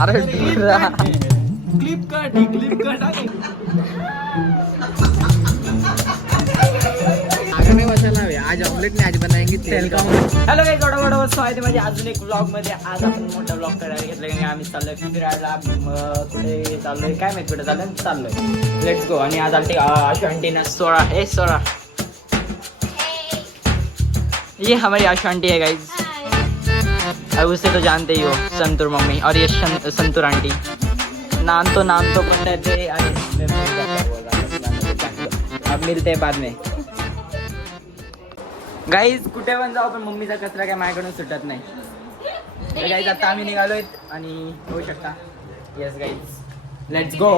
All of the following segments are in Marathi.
अरे क्लिप कट आगे बसायला हवे आज ऑमलेट नाही आज बनाएंगे तेल का हॅलो गाईज वडा स्वागत माझ्या अजून एक व्लॉग मध्ये. आज आपण मोठा व्लॉग करायला घेतला की आम्ही चाललोय फिरायला. कुठे चाललोय काय माहित कुठे चाललोय लेट्स गो. आणि आज आमची आशू आंटी ना सोळा ये हमारी आशू आंटी है गाइज. अब उससे तो जानते ही हो संतूर मम्मी और ये संतूर आंटी. नाम तो बोलते थे. अब मिलते हैं बाद में गाईज. कुठे पण जाऊ पण मम्मीचा कचरा काय माझ्याकडून सुटत नाही. तर गाईज आता आम्ही निघालोय आणि होऊ शकता. Yes guys let's go.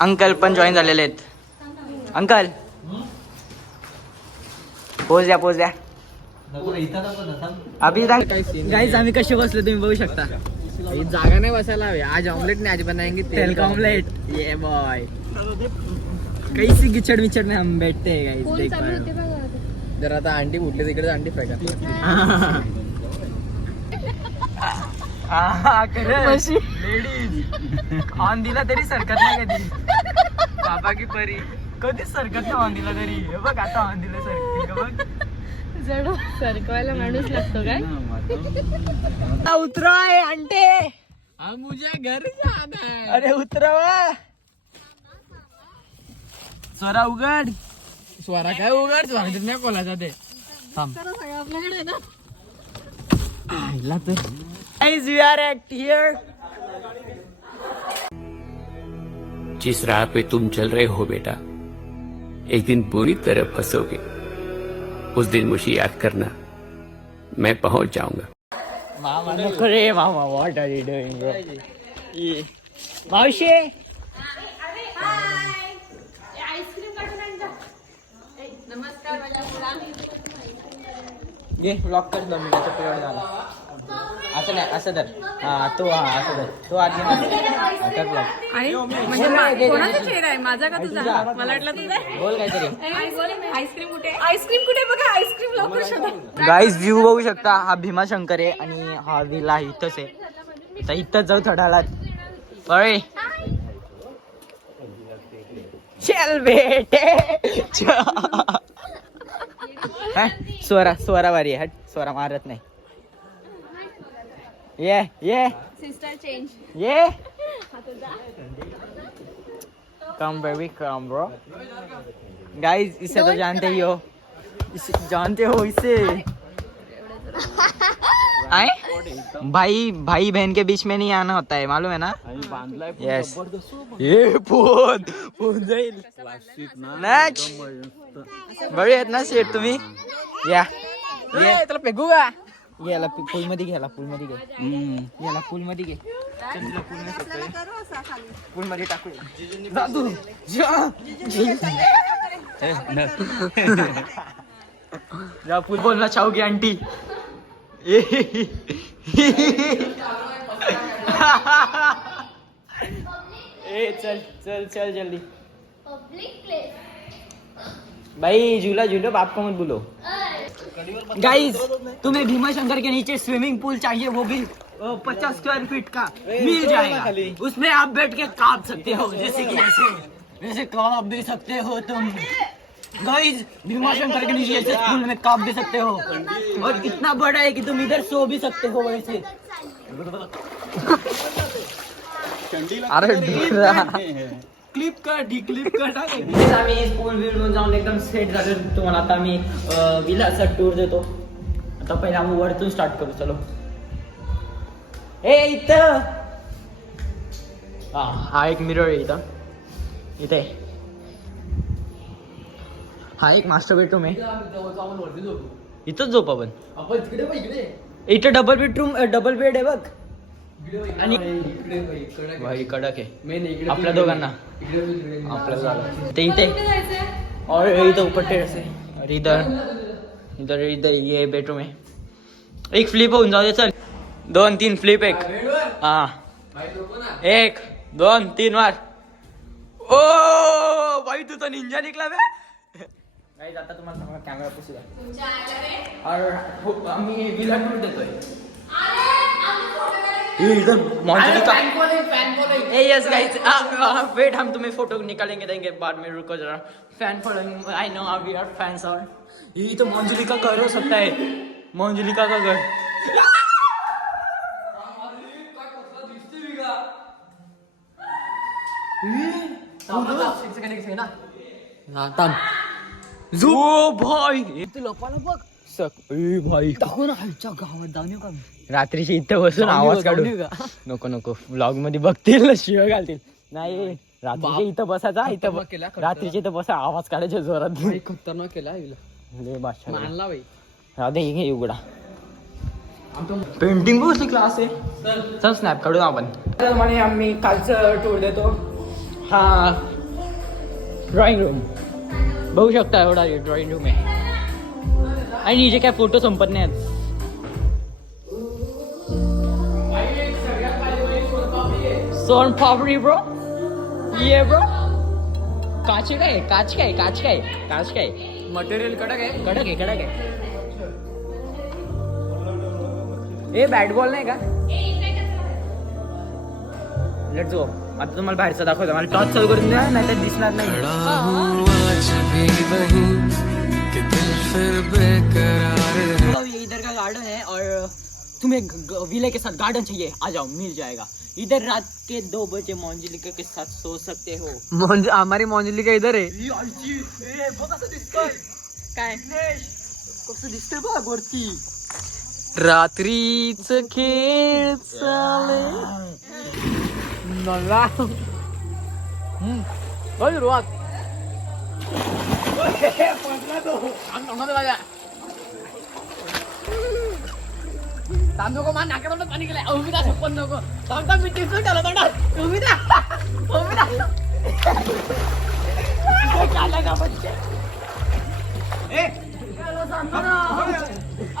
Uncle पण जॉईन झालेले आहेत. अंकल पोच द्या. अभि गाईज आम्ही कसे बसलो तुम्ही बघू शकता. जागा नाही बसायला हवे आज ऑमलेट नाही आज बनाएंगे तेल का ऑमलेट. ये बॉय कैसी गिचड़ मिचड़ में हम बैठते हैं गाइस. देख पा जर आता अंडी उठले तिकडे अंडी फ्राय लेडीज ऑन दिला तरी सरकत नाही कधी. बाबा की परी कधी सरकत नाही ऑन दिला तरी. हे बघ आता ऑन दिलं सरकते बघ. जड सरकवायला माणूस लागतो काय. उतराय अंटे. मुझे घर जाना है. अरे उतरवा. स्वरा उघड. स्वरा काय उघड स्वागत नाही कोणाचा ते आपल्याकडे ना आईला तर guys we are at here. जिस राह पे तुम चल रहे हो बेटा एक दिन बुरी तरह फंसोगे. उस दिन मुझे याद करना मैं पहुंच जाऊंगा. मामा नको रे मामा. What are you doing bro. मावशी नमस्कार माझ्या मुलांना. घे ब्लॉक कर 2 मिनिटाचा पिरियड झाला. असं नाही असं तर तो असं तर तो आधी कर ब्लॉक. आणि म्हणजे कोणाचा चेहरा आहे माझा का तुझा. मला वाटलं तुझा. बोल काहीतरी. आईस्क्रीम कुठे बघा. आईस्क्रीम लवकर शोधा. गाईज व्ह्यू बघू शकता. हा भीमाशंकर आहे आणि हा विला इथंच आहे. तर इथंच जाऊ थोड्या वेळात. अरे चल बेटे स्वरा वारी हट. स्वरा मारत नाही. ये सिस्टर चेंज. ये कम बेबी कम ब्रो. गाइस इसे तो जानते ही हो. इसे आए भाई बहन के बीच में नहीं आना होता है मालूम है ना. यस ये फोन जाईल बरे आहेत ना शेट तुम्ही. या त्याला फेकू का. याला पूल मध्ये घे. याला पूल मध्ये घे. पूल मध्ये टाकू. जा पूल बोलना चाहोगी आंटी. चल जल्दी. भाई झूलो बाप को मत बोलो. गाइस तुम्हें भीमाशंकर के नीचे स्विमिंग पूल चाहिए वो भी 50 स्क्वायर फीट का मिल जाएगा. उसमें आप बैठ के कांप सकते हो जैसे कि ऐसे कांप भी सकते हो तुम. गाइस भीमाशंकर के नीचे ऐसे पूल में कांप भी सकते हो. और इतना बड़ा है कि तुम इधर सो भी सकते हो वैसे. अरे क्लिप कट आम्ही पूल बिल जाऊन एकदम सेट झालो. तुम्हाला आता मी विलाचा टूर देतो. आता पहिला आम्ही वरतून स्टार्ट करू. चलो इथं हा एक मिरर आहे इथे. हा एक मास्टर बेडरूम आहे. इथंच झोप आपण. इथं डबल बेड आहे बघ. आणि भाई कडक आहे आपल्या दोघांना. आपल्याला ते इथे और इधर ऊपर टेरेस आहे. और इधर ये बेडरूम आहे. एक फ्लिप होऊन जाऊ दे. चल 2-3 फ्लिप. एक 1-2-3 वार. ओ भाई तू तो निंजा निकला बे. गाइस आता तुम्हाला कॅमेरा पुसूया. और आम्ही विला टूर देतोय. यस गाइस वेट हम तुम्हें फोटो निकालेंगे देंगे बाद में, रुको जरा. Fan following I know we are fans और ये तो मंजुलिका का घर हो सकता है. मंजुलिका का घर. जो भाई भाई रात्रीची इथं बसून आवाज काढू. नको नको व्लॉग मध्ये बघतील ना, शिवाय घालतील. नाही रात्रीच्या इथं बसायचा, इथं रात्रीच्या इथं बसा, आवाज काढायचे जोरात. खतरनाक केला मानला भाई. राधे हे उघडा. पेंटिंग बघ क्लास आहे. चल स्नॅप काढू आपण. म्हणे आम्ही कालचं टूर देतो. हा ड्रॉइंग रूम बघू शकता, एवढा ड्रॉइंग रूम आहे. आणि हिचे काय फोटो संपत नाही आहेत. सोन पापडी ब्रो, ये ब्रो. काच काय काच काय काच काय काच काय मटेरियल कडक आहे. कडक आहे कडक आहे. ए बॅट बॉल नाही का? Let's go. आता तुम्हाला बाहेरचं दाखवतो. मला टॉर्च चालू करून द्या, नाही तर दिसणार नाही. इधर का गार्डन है और तुम्हें विले के साथ गार्डन चाहिए, आ जाओ मिल जाएगा. इधर रात के 2 बजे मंजुलिका के साथ सो सकते हो. हमारी मंजुलिका इधर आहे. काय कसं दिसतंय बघ वरती. रात्रीच खेळ चाले मला सुरुवात. नको मान नाकात पाणी गेलाय. उभी पण नको थांबता मी टिचून टाला तोंडात. उभी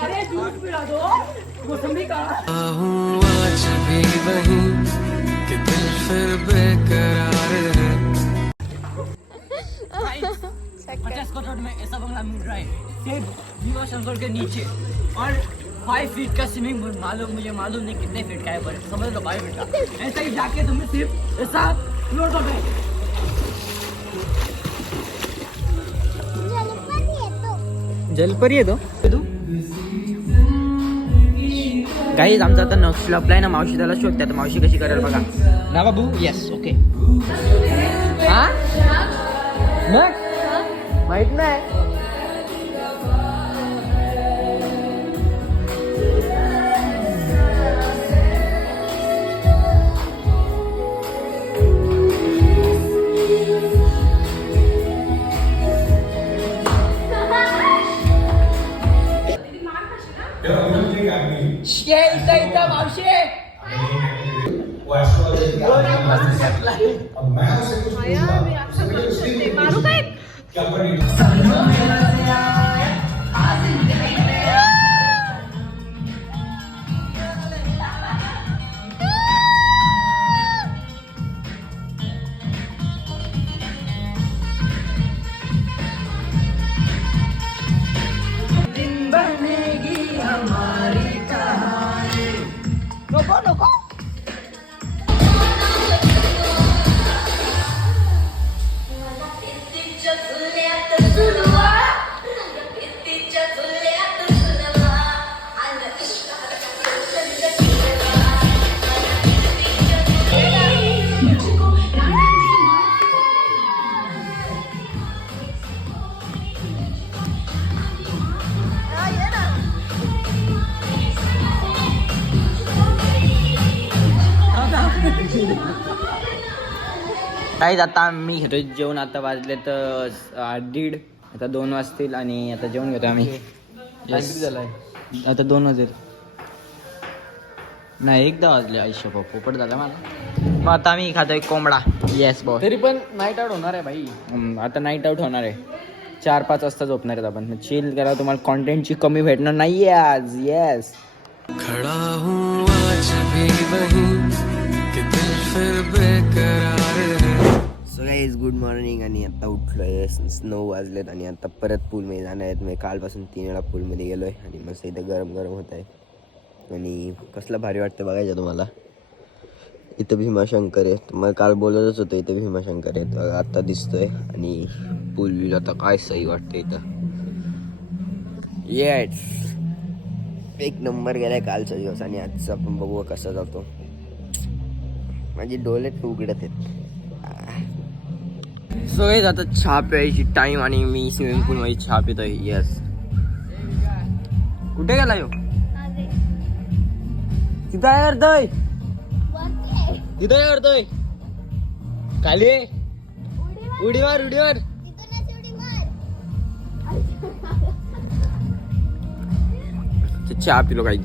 अरे दूध पिला दो मोसंबी का. आज भी वही कि दिल फिर बेकरार है. 50 करोड़ में ऐसा बंगला मिल रहा है सिर्फ युवा शंकर के नीचे, और 5 फीट का स्विमिंग पूल. मुझे मालूम नहीं कितने फीट का है, पर समझ लो 5 फीट का. ऐसा ही जाके तुम्हें सिर्फ ऐसा फ्लोट होता है. जलपरी येतो गाईज. आमचा आता नेक्स्ट लॉपला आहे ना, मावशी त्याला शोधते. आता मावशी कशी करेल बघा ना बाबू. Yes okay. हा मग माहित नाही. इथं मावशी मारू काय. नको नको. काहीच आता मी घेतो जेवण. आता वाजले तर 1:30, आता 2 वाजतील आणि आता जेवण घेतो आम्ही. झालाय आता 2 वाजले नाही, 1 वाजले. आयुष्य पोपट झाला मला. मग आता आम्ही खातोय कोंबडा. Yes boy. तरी पण नाईट आउट होणार आहे भाई. आता नाईट आउट होणार आहे. 4-5 वाजता झोपणार आहेत आपण. चिल करा, तुम्हाला कॉन्टेंटची कमी भेटणार नाहीये आज. येस खड़ा हूँ आज भी वहीं कि दिल फिर बेकरार है. So guys good morning. आणि आता उठलोय, 9 वाजलेत आणि आता परत पूलमध्ये जाणार आहेत. मी कालपासून 3 वेळा पूलमध्ये गेलोय आणि मस्त इथं गरम गरम होत आहे आणि कसलं भारी वाटतं बघायचं तुम्हाला. इथं भीमाशंकर आहे. तुम्हाला काल बोलतच होतं इथं भीमाशंकर आहे. बघा आता दिसतोय. आणि पूल बिल आता काय सही वाटतं इथं. येस एक नंबर गेलाय कालचा दिवस. आणि आजचा आपण बघू कसा जातो. माझी डोळे उघडत आहेत. सो हे आता चहा प्यायची टाइम आणि मी स्विमिंग पूल मध्ये चहा पितोय. येस कुठे गेला यो तिथं काय करतोय तिथं काय करतोय खाली उडी मार उडी मार. चहा पिलो काहीच.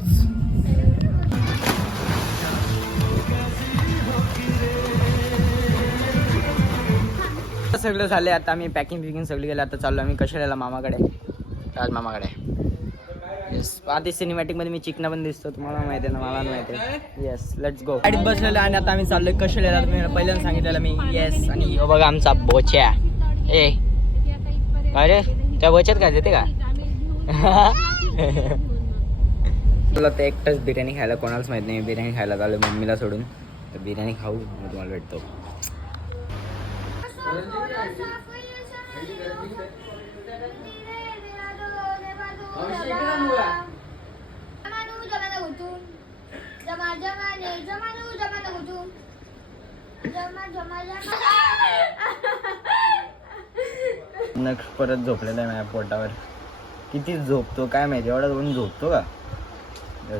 सगळं झाले. आता आम्ही पॅकिंग सगळी केली. आता चाललो आम्ही कशाला मामाकडे. राज मामाकडे. येस आधी सिनेमॅटिक मध्ये मी चिकना पण दिसतो. तुम्हाला माहिती आहे ना मला माहिती आहे. Yes let's go. गाडीत बसलेलं आणि आता आम्ही चाललोय कशाला. तुम्ही पहिल्यांदा सांगितलेलं मी. येस आणि बघा आमचा बोच्या. ए काय रे त्या बोच्यात काय देते का तुला तर एकटाच बिर्याणी खायला कोणालाच माहित नाही. बिर्याणी खायला चालू मम्मीला सोडून. तर बिर्याणी खाऊ मग तुम्हाला भेटतो. नेक्स्ट परत झोपलेला आहे माझ्या पोटावर. किती झोपतो काय माहिती. एवढा जाऊन झोपतो का.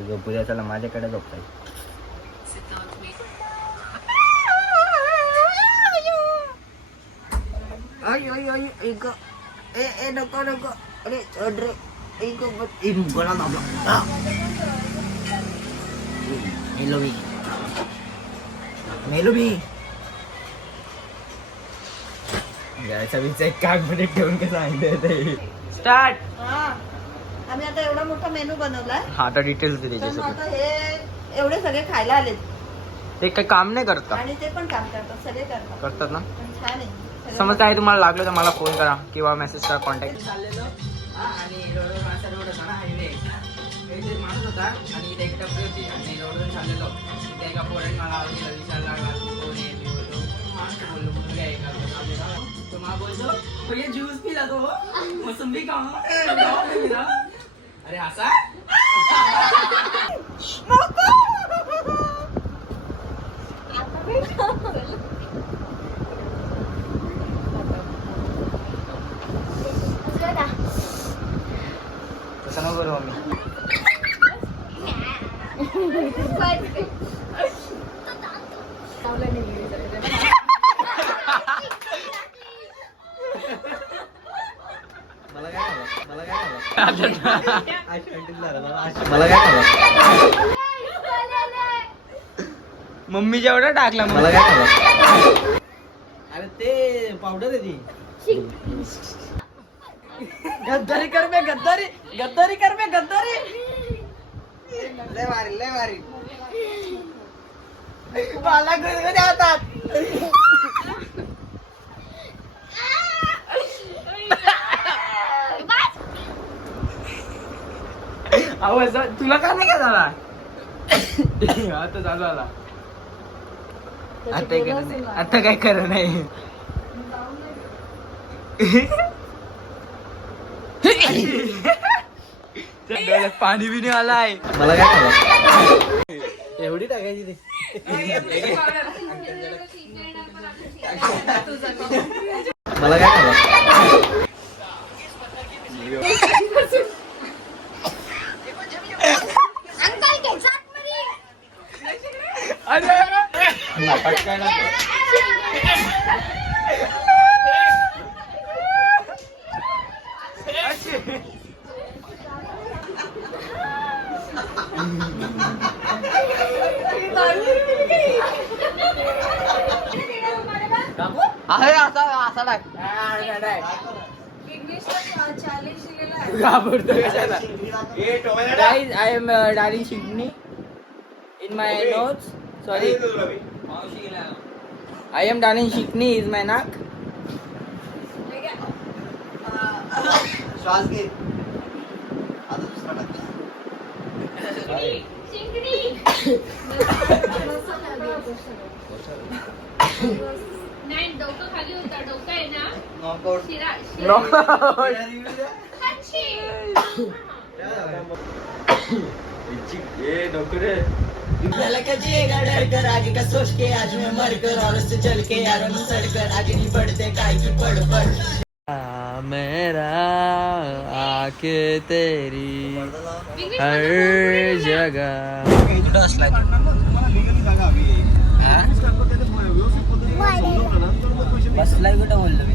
झोपू द्या चला माझ्याकडे झोपताय. नको नको अरे चढ रे गळा दाबला. मेलो मी याचा विचार काग मध्ये ठेवून कसं सांगितलं. स्टार्ट. आम्ही आता एवढा मोठा मेनू बनवलाय. हा आता डिटेल्स दे तर मग त्याच्यासोबत. आता हे एवढे सगळे खायला आलेत ते काही काम नाही करत का. आणि ते पण काम करतात. सगळे करतात करतात ना. पण छान आहे सगळं. समज काय तुम्हाला लागलं तर मला फोन करा किंवा मेसेज करा कॉन्टॅक्ट. माणूस होता आणि एक टप्पी होती आणि रोडवर चाललेलो. एका पोराने मला आवडीला विचारला लागला कोण आहे मी बोललो माणूस बोललो मुलगा आहे का. तो मला बोलतो तो ये ज्यूस पिला तो मोसंबी का अरे असा तसं नको करू आम्ही. मम्मी जेवढा टाकला मला काय खावा. अरे ते पावडर आहे ती. गद्दारी कर बे गद्दारी. गद्दारी कर बे गद्दारी. लय भारी लय भारी. मला गुदगुदे होतात. आवाज तुला का नाही का झाला. आता चालू आला. आता काय कर नाही. पाणी बिणी आलाय. मला काय खावा. एवढी टाकायची ते. मला काय खावा. Guys, I am darling Shikni in my nose. Sorry. I am darling Shikni is my nack. श्वास घे. आता दुसरा टाक. नाही डोकं खाली होता डोकं आहे ना शिरा डर कर आगे का सोच के आज मैं मर कर और उससे चल के यार सड़ कर आगे नहीं बढ़ते काय की पड़ मेरा आके तेरी हर जगह कुठं असला बसलाय कुठं बोललो मी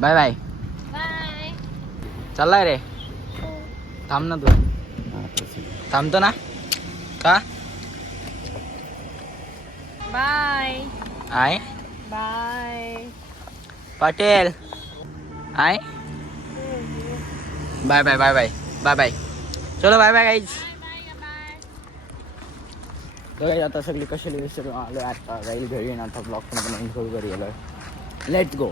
बाय बाय बाय चाललाय रे थांब ना तू थांबतो ना का बाय आय बाय पाटील आय bye bye bye bye bye bye चलो बाय बाय गाईज आता सगळी कशाला विसरून आलो आता जाईल घरी ना आता ब्लॉग पण एन्जॉय करू गेलो लेट्स गो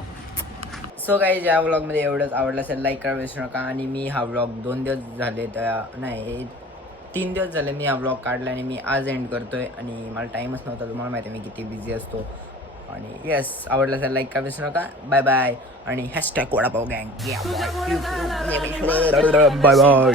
सो गाईज या व्लॉगमध्ये एवढंच आवडलं असेल लाईक करा विसरू नका आणि मी हा व्लॉग 2 दिवस झाले नाही 3 दिवस झाले मी हा व्लॉग काढला आणि मी आज एंड करतोय आणि मला टाईमच नव्हता तुम्हाला माहिती आहे मी किती बिझी असतो आणि येस आवडलं असेल लाईक करा विसरू नका बाय बाय आणि # वडापाव गँग बाय बाय